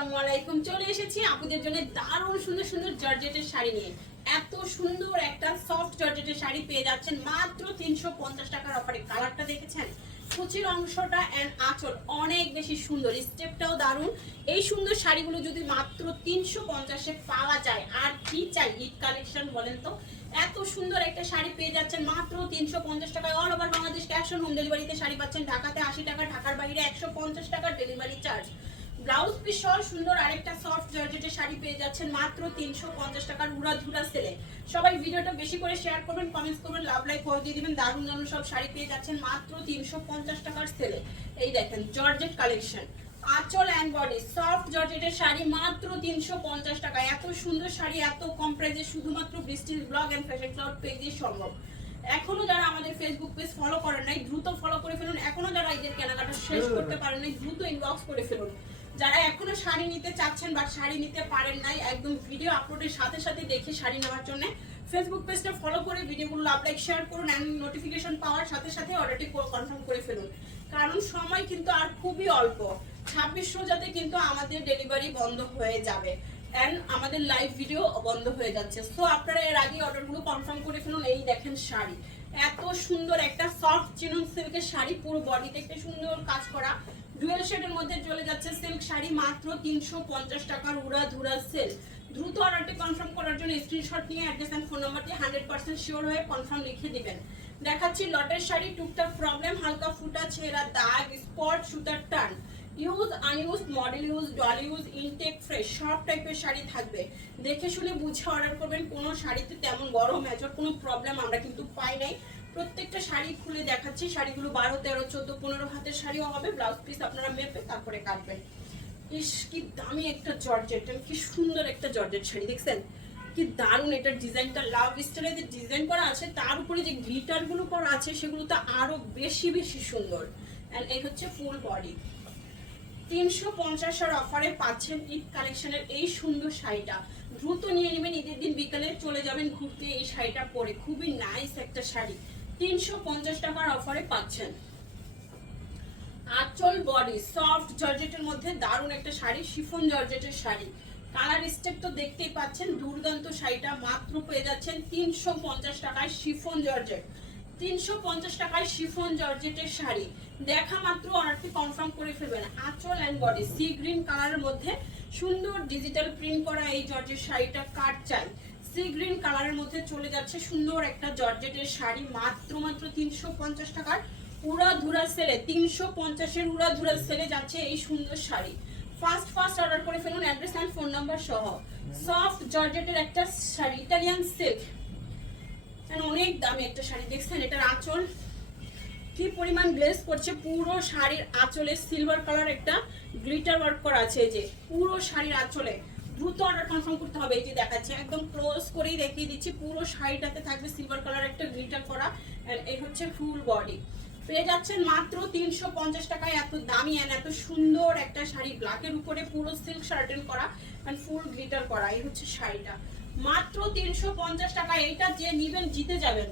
আসসালামু আলাইকুম। চলে এসেছি আপুদের জন্য দারুণ সুন্দর সুন্দর জর্জেটের শাড়ি নিয়ে। এত সুন্দর একটা সফট জর্জেটের শাড়ি পেয়ে যাচ্ছেন মাত্র 350 টাকার অফারে। কালারটা দেখেছেন, কুচির অংশটা এন্ড আঁচল অনেক বেশি সুন্দর, স্টেপটাও দারুণ। এই সুন্দর শাড়িগুলো যদি মাত্র 350-এ পাওয়া যায় আর কি চাই? ঈদ কালেকশন বলেন তো। এত সুন্দর একটা শাড়ি পেয়ে যাচ্ছেন মাত্র 350 টাকায়। All over Bangladesh cash on home ডেলিভারিতে শাড়ি পাচ্ছেন। ঢাকাতে 80 টাকা, ঢাকার বাইরে 150 টাকার ডেলিভারি চার্জ। ব্লাউজ পিস সহ সুন্দর আরেকটা সফট জর্জেটের শাড়ি পেয়ে যাচ্ছেন মাত্র 350 টাকার উড়াধুরা সেলে। সবাই ভিডিওটা বেশি করে শেয়ার করবেন, কমেন্টস করবেন, লাভ লাইক করে দিয়ে দিবেন। দারুণ দারুণ সব শাড়ি পেয়ে যাচ্ছেন মাত্র 350 টাকার সেলে। এই দেখেন জর্জেট কালেকশন, আঁচল এন্ড বডি সফট জর্জেটের শাড়ি মাত্র 350 টাকা। এত সুন্দর শাড়ি এত কম প্রাইসে শুধুমাত্র বৃষ্টির ব্লগ এন্ড ফ্যাশন ক্লাউড পেজে সম্ভব। এখনো যারা আমাদের ফেসবুক পেজ ফলো করেন নাই দ্রুত ফলো করে ফেলুন। এখনো যারা ঈদের কেনাকাটা শেষ করতে পারেন নাই দ্রুত ইনবক্স করে ফেলুন। যারা এখনো শাড়ি নিতে চাচ্ছেন বা শাড়ি নিতে পারেন নাই, একদম ভিডিও আপলোডের সাথে সাথে দেখে শাড়ি নেওয়ার জন্য ফেসবুক পেজটা ফলো করে ভিডিওগুলো লাভ লাইক শেয়ার করুন এন্ড নোটিফিকেশন পাওয়ার সাথে সাথে অর্ডারটি কনফার্ম করে ফেলুন। কারণ সময় কিন্তু আর খুবই অল্প, 26 রোজাতে কিন্তু আমাদের ডেলিভারি বন্ধ হয়ে যাবে এন্ড আমাদের লাইভ ভিডিও বন্ধ হয়ে যাচ্ছে। সো আপনারা এর আগে অর্ডারগুলো কনফার্ম করে ফেলুন। এই দেখেন শাড়ি, এত সুন্দর একটা সফট চিনন সিল্কের শাড়ি, পুরো বডিতে একটা সুন্দর কাজ করা ডুয়েল শেডের মধ্যে চলে যাচ্ছে সিল্ক শাড়ি মাত্র 350 টাকার উড়াধুরা সেল। দ্রুত অর্ডারটি কনফার্ম করার জন্য স্ক্রিনশট নিয়ে অ্যাড্রেস এন্ড ফোন নাম্বারটি 100% শিওর হয়ে কনফার্ম লিখে দিবেন। দেখাচ্ছি লটের শাড়ি, টুকটাক প্রবলেম, হালকা ফুটা, ছেঁড়া, দাগ, স্পট, সুতার টান, use unuse, model use, doll use, intact, fresh সব টাইপের শাড়ি থাকবে। দেখে শুনে বুঝে অর্ডার করবেন। কোনো শাড়িতে তেমন বড় মেজর কোনো প্রবলেম আমরা কিন্তু পাই নাই। প্রত্যেকটা শাড়ি খুলে দেখাচ্ছি। শাড়িগুলো 12, 13, 14, 15 হাতের শাড়িও হবে। ব্লাউজ পিস আপনারা মেপে তারপরে কাটবেন। ইস কি দামি একটা জর্জেট, কি সুন্দর একটা জর্জেট শাড়ি দেখছেন, কি দারুণ। এটার ডিজাইনটা লাভ স্টাইলে যে ডিজাইন করা আছে তার উপরে যে গ্লিটার গুলো করা আছে সেগুলো তো আরো বেশি বেশি সুন্দর। এন্ড এই হচ্ছে ফুল বডি। 350 অফারে পাচ্ছেন ঈদ কালেকশনের এই সুন্দর শাড়িটা। দ্রুত নিয়ে নেবেন, ঈদের দিন বিকালে চলে যাবেন ঘুরতে এই শাড়িটা পরে। খুবই নাইস একটা শাড়ি, 350 টাকার অফারে পাচ্ছেন। আঁচল বডি সফট জর্জেটের মধ্যে দারুণ একটা শাড়ি, শিফন জর্জেটের শাড়ি। কালার স্টেপ তো দেখতেই পাচ্ছেন, দুর্দান্ত শাড়িটা মাত্র পেয়ে যাচ্ছেন 350 টাকায় শিফন জর্জেট। 350 টাকায় শিফন জর্জেটের শাড়ি দেখা মাত্র অর্ডারটি কনফার্ম করে ফেলবেন। আঁচল এন্ড বডি সি গ্রিন কালারের মধ্যে সুন্দর ডিজিটাল প্রিন্ট করা এই জর্জেট শাড়িটা কাট চাই। সি গ্রিন কালারের মধ্যে চলে যাচ্ছে সুন্দর একটা জর্জেটের শাড়ি মাত্র 350 টাকার উড়াধুরা সেলে। 350-এর উড়াধুরা সেলে যাচ্ছে এই সুন্দর শাড়ি। ফার্স্ট অর্ডার করে ফেলুন অ্যাড্রেস এন্ড ফোন নাম্বার সহ। সফট জর্জেটের একটা শাড়ি, ইটালিয়ান সিল্ক, অনেক দামি একটা শাড়ি। দেখছেন এটার আঁচল কি পরিমাণ গ্লেজ করছে, পুরো শাড়ির আঁচলে সিলভার কালার একটা গ্লিটার ওয়ার্ক করা আছে। এই যে পুরো শাড়ির আঁচলে দ্রুত অর্ডার কনফার্ম করতে হবে। এই যে দেখাচ্ছে একদম ক্লোজ করেই দেখিয়ে দিচ্ছি, পুরো শাড়িটাতে থাকবে সিলভার কালার একটা গ্লিটার করা। এই হচ্ছে ফুল বডি। পেয়ে যাচ্ছেন মাত্র 350 টাকায় এত দামি এন্ড এত সুন্দর একটা শাড়ি। ব্ল্যাকের উপরে পুরো সিল্ক শার্টেন করা এন্ড ফুল গ্লিটার করা। এই হচ্ছে শাড়িটা মাত্র 350 টাকায়। এইটা যে নিবেন জিতে যাবেন,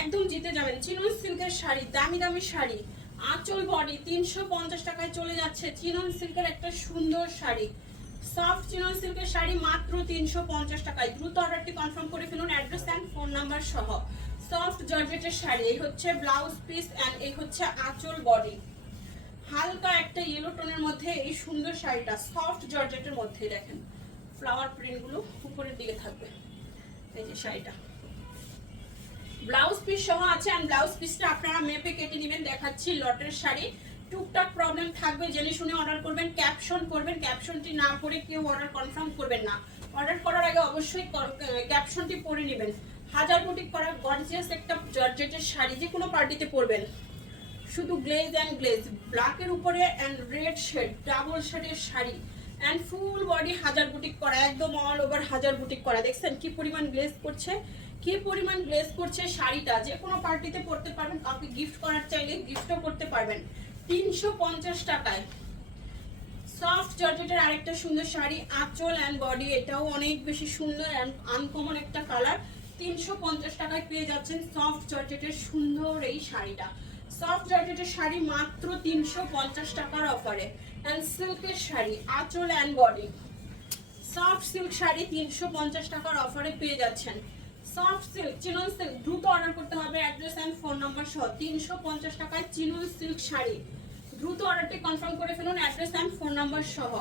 একদম জিতে যাবেন। চিনন সিল্কের শাড়ি, দামি দামি শাড়ি, আঁচল বডি 350 টাকায় চলে যাচ্ছে। চিনন সিল্কের একটা সুন্দর শাড়ি, সফট চিনন সিল্কের শাড়ি মাত্র 350 টাকায়। দ্রুত অর্ডারটি কনফার্ম করে ফেলুন অ্যাড্রেস এন্ড ফোন নাম্বার সহ। সফট জর্জেটের শাড়ি, এই হচ্ছে ব্লাউজ পিস এন্ড এই হচ্ছে আঁচল বডি। হালকা একটা ইয়েলো টোনের মধ্যে এই সুন্দর শাড়িটা সফট জর্জেটের মধ্যে দেখেন ফ্লাওয়ার প্রিন্ট গুলো উপরের দিকে থাকবে। এই যে শাড়িটা ব্লাউজ পিস সহ আছে এন্ড ব্লাউজ পিসটা আপনারা মেপে কেটে নেবেন। দেখাচ্ছি লটের শাড়ি, টুকটাক প্রবলেম থাকবে, জেনে শুনে অর্ডার করবেন, ক্যাপশন করবেন। ক্যাপশনটি না পড়ে কেউ অর্ডার কনফার্ম করবেন না। অর্ডার করার আগে অবশ্যই ক্যাপশনটি পড়ে নেবেন। হাজার বুটিক করা গর্জিয়াস একটা জর্জেটের শাড়ি, যে কোনো পার্টিতে পরবেন। শুধু গ্লেজ এন্ড গ্লেজ, ব্ল্যাকের উপরে এন্ড রেড শেড, ডাবল শেডের শাড়ি এন্ড ফুল বডি হাজার বুটিক করা, একদম অল ওভার হাজার বুটিক করা। দেখছেন কি পরিমাণ গ্লেজ করছে, কি পরিমাণ গ্লেজ করছে শাড়িটা। যে কোনো পার্টিতে পরতে পারবেন, কাউকে গিফট করার চাইলে গিফটও করতে পারবেন 350 টাকায়। সফট জর্জেটের আরেকটা সুন্দর শাড়ি, আঁচল এন্ড বডি, এটাও অনেক বেশি সুন্দর এন্ড আনকমন একটা কালার। 350 টাকায় পেয়ে যাচ্ছেন সফট জর্জেটের সুন্দর এই শাড়িটা। সফট জর্জেটের শাড়ি মাত্র 350 টাকার অফারে। অ্যান্ড সিল্কের শাড়ি, আঁচল and body. Soft silk sari 350 টাকার অফারে পেয়ে যাচ্ছেন। সফট সিল্ক, চিনন সিল্ক, দ্রুত অর্ডার করতে হবে, অ্যাড্রেস অ্যান্ড ফোন নাম্বার সহ। 350 টাকায় চিনন সিল্ক শাড়ি, দ্রুত অর্ডারটি কনফার্ম করে ফেলুন, অ্যাড্রেস অ্যান্ড ফোন নাম্বার সহ।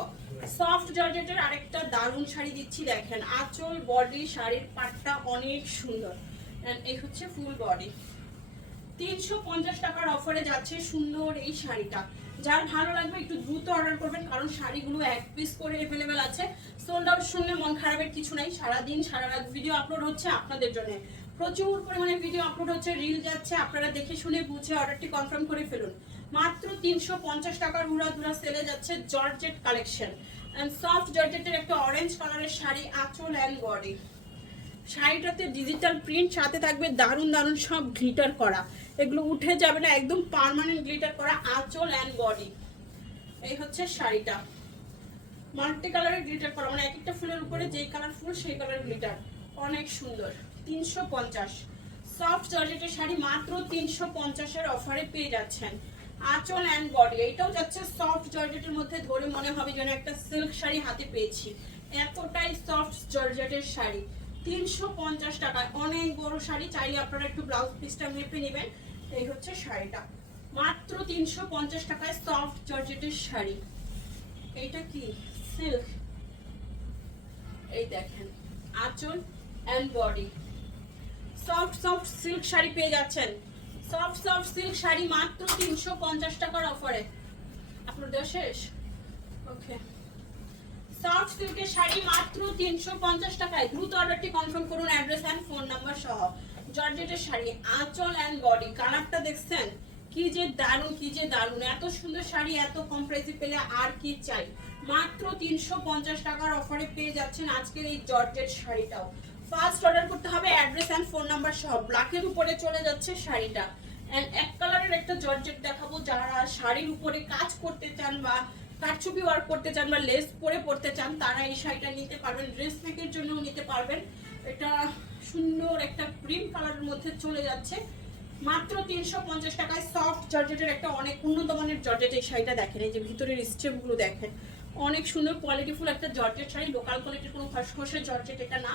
সফট জর্জেটের আরেকটা দারুণ শাড়ি দিচ্ছি, দেখেন আঁচল বডি, শাড়ির পাটটা অনেক সুন্দর, এন্ড এই হচ্ছে ফুল বডি। 350 টাকার অফারে যাচ্ছে সুন্দর এই শাড়িটা। যার ভালো লাগবে একটু দ্রুত অর্ডার করবেন, কারণ শাড়িগুলো এক পিস করে অ্যাভেলেবেল আছে। সোল্ড আউট শুনলে মন খারাপের কিছু নাই, সারাদিন সারা রাত ভিডিও আপলোড হচ্ছে আপনাদের জন্য, প্রচুর পরিমাণে ভিডিও আপলোড হচ্ছে, রিল যাচ্ছে, আপনারা দেখে শুনে বুঝে অর্ডারটি কনফার্ম করে ফেলুন। মাত্র 350 টাকার উড়াধুরা সেলে যাচ্ছে জর্জেট কালেকশন। এন্ড সফট জর্জেটের একটা অরেঞ্জ কালারের শাড়ি, আঁচল অ্যান্ড বডি। শাড়িটাতে ডিজিটাল প্রিন্ট, সাথে থাকবে দারুণ দারুণ সব গ্লিটার করা, এগুলো উঠে যাবে না, একদম পার্মানেন্ট গ্লিটার করা, আঁচল অ্যান্ড বডি। এই হচ্ছে শাড়িটা, মাল্টি কালারের গ্লিটার করা, মানে এক একটা ফুলের উপরে যেই কালার ফুল সেই কালার গ্লিটার, অনেক সুন্দর। 350 সফট জর্জেটের শাড়ি মাত্র 350 এর অফারে পেয়ে যাচ্ছেন। আঁচল অ্যান্ড বডি, এইটাও যাচ্ছে সফট জর্জেটের মধ্যে, ধরে মনে হবে যেন একটা সিল্ক শাড়ি হাতে পেয়েছি, এতটাই সফট জর্জেটের শাড়ি। 350 টাকায় অনেক বড় শাড়ি, চাইলে আপনারা একটু ব্লাউজ পিসটা মেপে নেবেন। এই হচ্ছে শাড়িটা, মাত্র 350 টাকায় সফট জর্জেটের শাড়ি। এইটা কি সিল্ক, এই দেখেন আঁচল and body. Soft soft silk sari পেয়ে যাচ্ছেন, সফট সফট সিল্ক শাড়ি মাত্র 350 টাকার অফারে। আপনার দেওয়া শেষ? ওকে, সফট সিল্কের শাড়ি মাত্র 350 টাকায়, দ্রুত অর্ডারটি কনফার্ম করুন, অ্যাড্রেস এন্ড ফোন নাম্বার সহ। জর্জেটের শাড়ি, আঁচল এন্ড বডি, কালারটা দেখছেন কি যে দারুণ, কি যে দারুণ, এত সুন্দর শাড়ি এত কম প্রাইসে পেলে আর কি চাই। মাত্র 350 টাকার অফারে পেয়ে যাচ্ছেন আজকের এই জর্জেট শাড়িটাও। ফার্স্ট অর্ডার করতে হবে, অ্যাড্রেস এন্ড ফোন নাম্বার সহ। ব্ল্যাকের উপরে চলে যাচ্ছে শাড়িটা, এন্ড এক কালারের একটা জর্জেট দেখাবো, যারা শাড়ির উপরে কাজ করতে চান বা কারচুপি ওয়ার্ক করতে চান বা লেস পরে পড়তে চান, তারা এই শাড়িটা নিতে পারবেন, ড্রেস মেকের জন্য নিতে পারবেন। এটা সুন্দর একটা ক্রিম কালারের মধ্যে চলে যাচ্ছে, মাত্র 350 টাকায় সফট জর্জেটের একটা অনেক উন্নত মানের জর্জেট। এই শাড়িটা দেখেন, এই যে ভিতরের স্টেপগুলো দেখেন, অনেক সুন্দর কোয়ালিটিফুল একটা জর্জেট শাড়ি, লোকাল কোয়ালিটির কোনো খসখসে জর্জেট এটা না।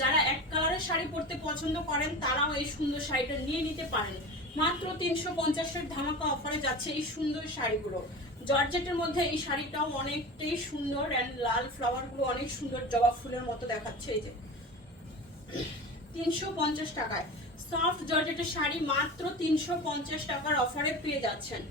যারা এক কালারের শাড়ি পরতে পছন্দ করেন তারাও এই সুন্দর শাড়িটা নিয়ে নিতে পারেন। মাত্র 350 এর ধামাকা অফারে যাচ্ছে এই সুন্দর শাড়িগুলো। জর্জেটের মধ্যে এই শাড়িটাও অনেকটাই সুন্দর, এন্ড লাল ফ্লাওয়ার গুলো অনেক সুন্দর, জবা ফুলের মতো দেখাচ্ছে। এই যে 350 টাকায় সফট জর্জেটের শাড়ি মাত্র 350 টাকার অফারে পেয়ে যাচ্ছেন।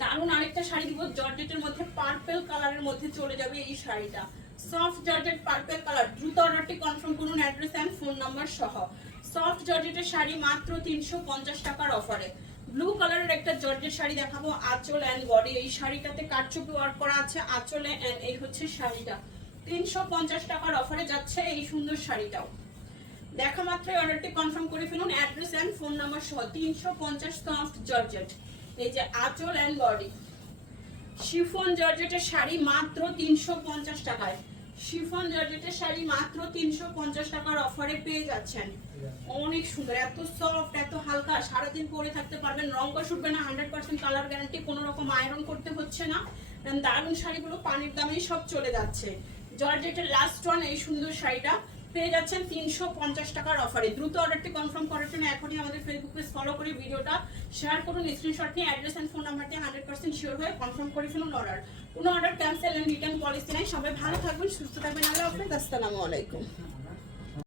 দারুণ আরেকটা শাড়ি দিব, জর্জেটের মধ্যে পার্পল কালারের মধ্যে চলে যাবে এই শাড়িটা, সফট জর্জেট পার্পল কালার। দ্রুত অর্ডারটি কনফার্ম করুন, অ্যাড্রেস এন্ড ফোন নাম্বার সহ। সফট জর্জেটের শাড়ি মাত্র 350 টাকার অফারে। ব্লু কালারের একটা জর্জেট শাড়ি দেখাবো, আঁচল এন্ড বডি। এই শাড়িটাতে কারচুপি ওয়ার্ক করা আছে আঁচলে, এন্ড এই হচ্ছে শাড়িটা। 350 টাকার অফারে যাচ্ছে এই সুন্দর শাড়িটাও। দেখা মাত্রই অর্ডারটি কনফার্ম করে ফেলুন, অ্যাড্রেস এন্ড ফোন নাম্বার সহ। 350 সফট জর্জেট, এই যে আঁচল এন্ড বডি। শিফন জর্জেটের শাড়ি মাত্র 350 টাকায়, শিফন জর্জেটের শাড়ি মাত্র 350 টাকার অফারে পেয়ে যাচ্ছেন। অনেক সুন্দর, এত সফট, এত হালকা, সারাদিন পরে থাকতে পারবেন, রং কষ উঠবে না, 100% কালার গ্যারান্টি, কোনো রকম আয়রন করতে হচ্ছে না। দারুণ শাড়িগুলো পানির দামেই সব চলে যাচ্ছে। জর্জেটের লাস্ট ওয়ান এই সুন্দর শাড়িটা পেয়ে যাচ্ছেন 350 টাকার অফারে। দ্রুত অর্ডারটি কনফার্ম করার জন্য এখনই আমাদের ফেসবুক পেজ ফলো করে ভিডিওটা শেয়ার করুন, স্ক্রিনশট নিয়ে অ্যাড্রেস এন্ড ফোন নাম্বার দিয়ে 100% শিওর হয়ে কনফার্ম করে ফেলুন অর্ডার। কোনো order cancel and return policy নাই। সবাই ভালো থাকবেন, সুস্থ থাকবেন, আল্লাহ হাফেজ, আসসালামু আলাইকুম।